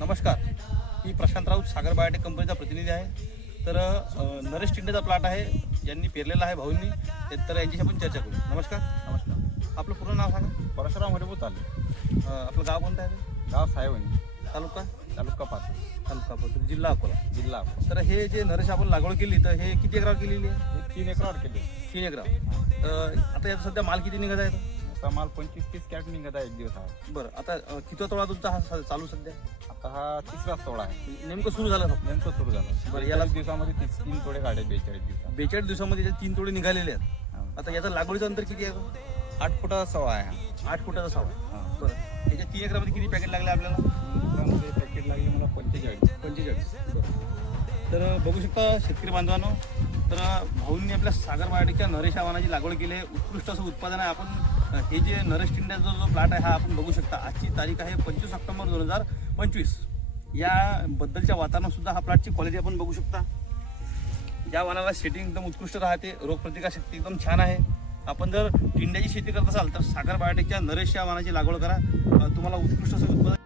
नमस्कार. मी प्रशांत राऊत सागर बायोटेक कंपनीचा प्रतिनिधी आहे. तर नरेश टिंडेचा प्लॉट आहे. यांनी पेरलेला आहे भाऊंनी ते- तर यांच्याशी आपण चर्चा करू. नमस्कार. नमस्कार. आपलं पूर्ण नाव सांगा. परशुराम हरिभूत आले आपलं गाव कोणतं आहे? गाव साहेबनी तालुका? तालुका पाच तालुका पत्र जिल्हा अकोला. जिल्हा अकोला. तर हे जे नरेश आपण लागवड केली तर हे किती एकरावर केलेली आहे? तीन एकरावर केले तीन एकरावर. आता याचा सध्या माल किती निघत आहे? आता माल पंचवीस तीस कॅट निघत आहे एक दिवस हा बरं आता अ, कितवा तोळा तुमचा हा स- चालू सध्या? आता हा तिसरा तोडा आहे. नेमकं सुरू झालं नेमकं सुरू झालं. बरं, याला- दिवसामध्ये तीस तीन तोडे काढले बेचाळीस दिवसात. बेचाळीस दिवसामध्ये जे तीन तोडे निघालेले आहेत. आता याचं लागवडीचं अंतर किती आहे? आठ फुटाचा सवा आहे हा. आठ फुटाचा सावा. हा. बरं. त्याच्या तीन एकरामध्ये किती पॅकेट लागले आपल्याला? त्यामध्ये पॅकेट लागली मला पंचेचाळीस. पंचेचाळीस. तर बघू शकता शेतकरी बांधवांनो तर भाऊंनी आपल्या सागर बायोटेकच्या नरेश आव्हानाची लागवड केली आहे. उत्कृष्ट असं उत्पादन आहे. आपण हे जे नरेश टिंड्याचा जो प्लॉट आहे हा आपण बघू शकता. आजची तारीख आहे पंचवीस ऑक्टोबर दोन हजार पंचवीस. याबद्दलच्या वातावरणात सुद्धा हा प्लॉटची क्वालिटी आपण बघू शकता. या वाहनाला सेटिंग एकदम उत्कृष्ट राहते. रोगप्रतिकार शक्ती एकदम छान आहे. आपण जर टिंड्याची शेती करत असाल तर साखर बायोटेकच्या नरेश या वाहनाची लागवड करा. तुम्हाला उत्कृष्ट असं उत्पादन